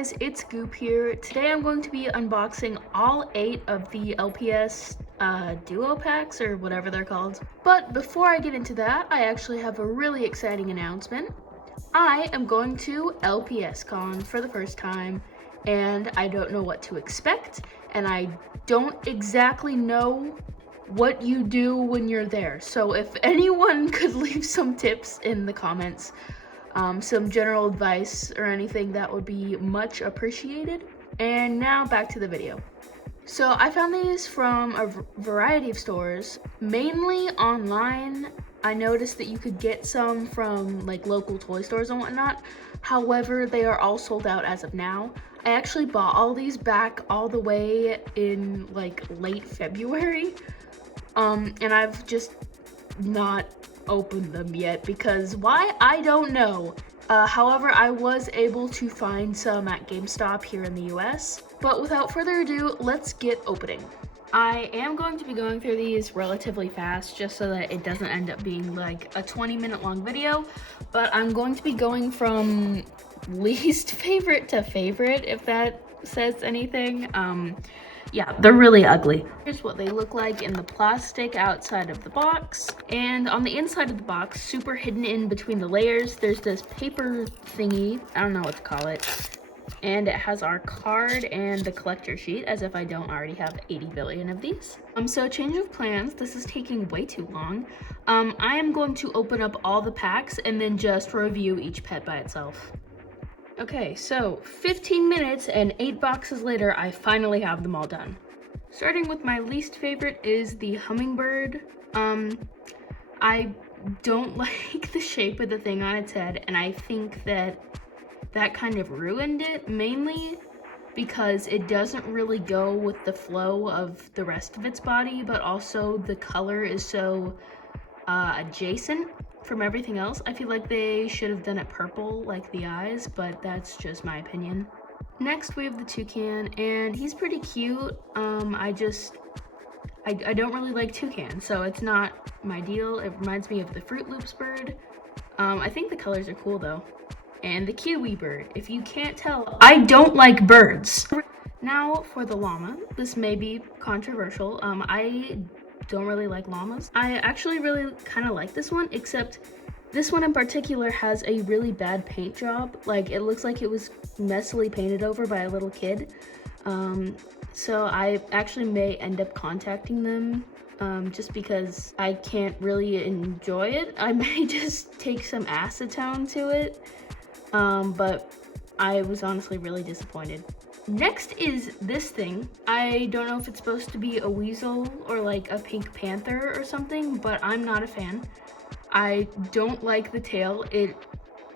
guys, it's Goop here. Today I'm going to be unboxing all 8 of the LPS duo packs, or whatever they're called. But before I get into that, I actually have a really exciting announcement. I am going to LPS Con for the first time, and I don't know what to expect, and I don't exactly know what you do when you're there. So if anyone could leave some tips in the comments, some general advice or anything, that would be much appreciated. And now back to the video. So I found these from a variety of stores, mainly online. I noticed that you could get some from like local toy stores and whatnot. However, they are all sold out as of now. I actually bought all these back all the way in like late February. And I've just not opened them yet because why? I don't know. However, I was able to find some at GameStop here in the US. But without further ado, let's get opening. I am going to be going through these relatively fast just so that it doesn't end up being like a 20-minute long video. But I'm going to be going from least favorite to favorite, if that says anything. Yeah, they're really ugly. Here's what they look like in the plastic outside of the box. And on the inside of the box, super hidden in between the layers, there's this paper thingy. I don't know what to call it. And it has our card and the collector sheet, as if I don't already have 80 billion of these. So change of plans, this is taking way too long. I am going to open up all the packs and then just review each pet by itself. Okay, so 15 minutes and 8 boxes later, I finally have them all done. Starting with my least favorite is the hummingbird. I don't like the shape of the thing on its head, and I think that kind of ruined it, mainly because it doesn't really go with the flow of the rest of its body, but also the color is so adjacent from everything else. I feel like they should have done it purple like the eyes, but that's just my opinion. Next we have the toucan, and he's pretty cute. I don't really like toucan, so it's not my deal. It reminds me of the Fruit Loops bird. I think the colors are cool though. And the kiwi bird. If you can't tell, I don't like birds. Now for the llama. This may be controversial. I don't really like llamas. I actually really kind of like this one, except this one in particular has a really bad paint job. Like, it looks like it was messily painted over by a little kid. So I actually may end up contacting them just because I can't really enjoy it. I may just take some acetone to it, but I was honestly really disappointed. Next is this thing. I don't know if it's supposed to be a weasel or like a pink panther or something, but I'm not a fan. I don't like the tail. It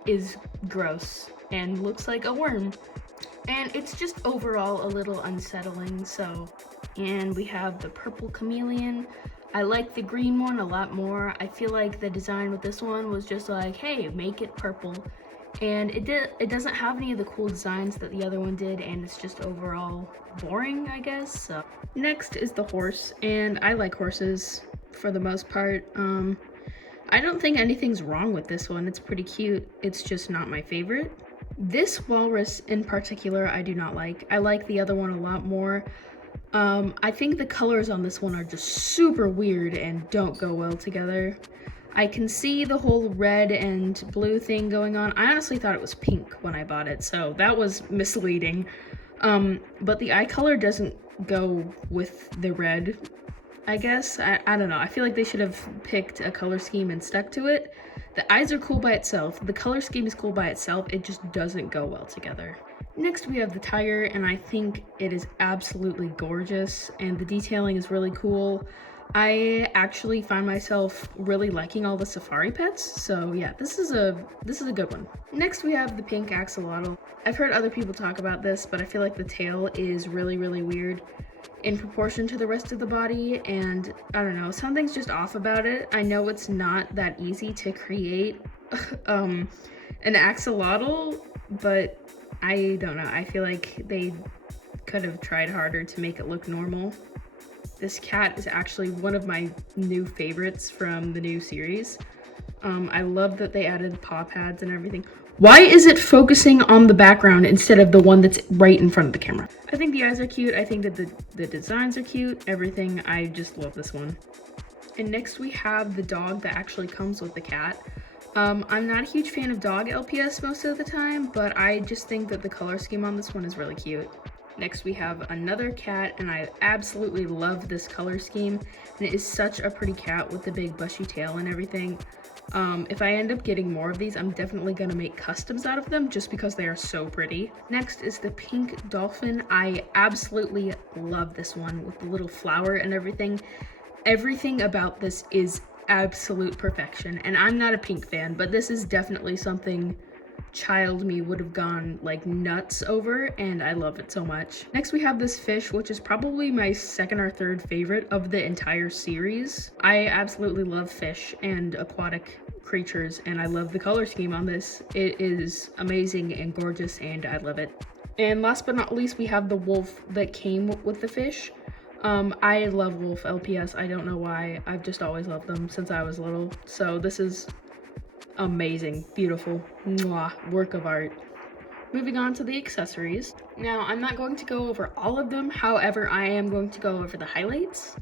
is gross and looks like a worm. And it's just overall a little unsettling, so. And we have the purple chameleon. I like the green one a lot more. I feel like the design with this one was just like, hey, make it purple. And it doesn't have any of the cool designs that the other one did, and it's just overall boring, I guess. So next is the horse, and I like horses for the most part. I don't think anything's wrong with this one. It's pretty cute. It's just not my favorite. This walrus in particular, I do not like. I like the other one a lot more. I think the colors on this one are just super weird and don't go well together. I can see the whole red and blue thing going on. I honestly thought it was pink when I bought it, so that was misleading. But the eye color doesn't go with the red, I guess. I don't know. I feel like they should have picked a color scheme and stuck to it. The eyes are cool by itself. The color scheme is cool by itself. It just doesn't go well together. Next we have the tiger, and I think it is absolutely gorgeous, and the detailing is really cool. I actually find myself really liking all the safari pets, so yeah, this is a good one. Next we have the pink axolotl. I've heard other people talk about this, but I feel like the tail is really weird in proportion to the rest of the body, and I don't know, something's just off about it. I know it's not that easy to create an axolotl, but I don't know, I feel like they could have tried harder to make it look normal. This cat is actually one of my new favorites from the new series. I love that they added paw pads and everything. Why is it focusing on the background instead of the one that's right in front of the camera? I think the eyes are cute. I think that the designs are cute. Everything. I just love this one. And next we have the dog that actually comes with the cat. I'm not a huge fan of dog LPS most of the time, but I just think that the color scheme on this one is really cute. Next we have another cat, and I absolutely love this color scheme. And it is such a pretty cat with the big bushy tail and everything. If I end up getting more of these, I'm definitely gonna make customs out of them just because they are so pretty. Next is the pink dolphin. I absolutely love this one with the little flower and everything. Everything about this is absolute perfection, and I'm not a pink fan, but this is definitely something child me would have gone like nuts over, and I love it so much. Next we have this fish, which is probably my second or third favorite of the entire series. I absolutely love fish and aquatic creatures, and I love the color scheme on this. It is amazing and gorgeous, and I love it. And last but not least, we have the wolf that came with the fish. I love wolf LPS. I don't know why. I've just always loved them since I was little. So this is amazing, beautiful, mwah, work of art. Moving on to the accessories. Now, I'm not going to go over all of them. However, I am going to go over the highlights.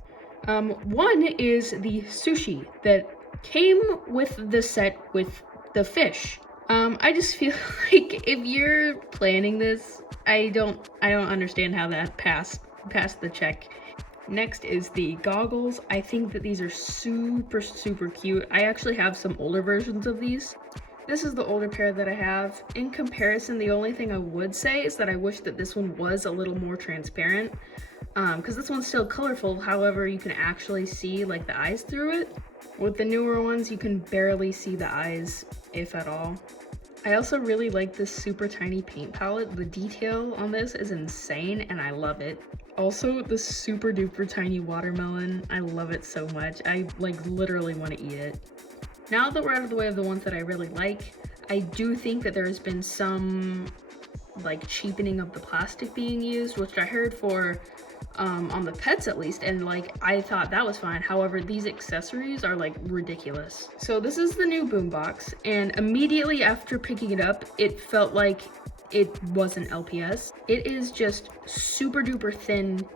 One is the sushi that came with the set with the fish. I just feel like if you're planning this, I don't understand how that passed the check. Next is the goggles. I think that these are super cute. I actually have some older versions of these. This is the older pair that I have. In comparison, the only thing I would say is that I wish that this one was a little more transparent, because this one's still colorful. However, you can actually see like the eyes through it. With the newer ones, you can barely see the eyes, if at all. I also really like this super tiny paint palette. The detail on this is insane, and I love it. Also, the super duper tiny watermelon. I love it so much. I like literally want to eat it. Now that we're out of the way of the ones that I really like, I do think that there has been some like cheapening of the plastic being used, which I heard for on the pets at least, and like I thought that was fine. However, these accessories are like ridiculous. So this is the new boombox, and immediately after picking it up, it felt like it wasn't LPS. It is just super duper thin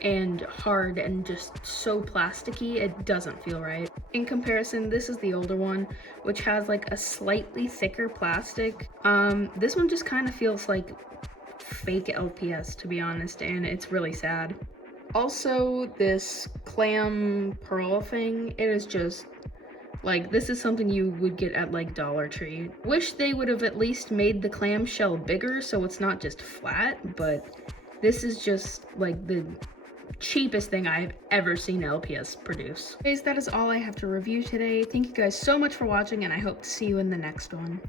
and hard and just so plasticky, it doesn't feel right. In comparison, this is the older one, which has like a slightly thicker plastic. This one just kind of feels like fake LPS, to be honest, and it's really sad. Also, this clam pearl thing, it is just like, this is something you would get at like Dollar Tree. Wish they would have at least made the clam shell bigger so it's not just flat, but this is just like the cheapest thing I've ever seen LPS produce. Guys, that is all I have to review today. Thank you guys so much for watching, and I hope to see you in the next one.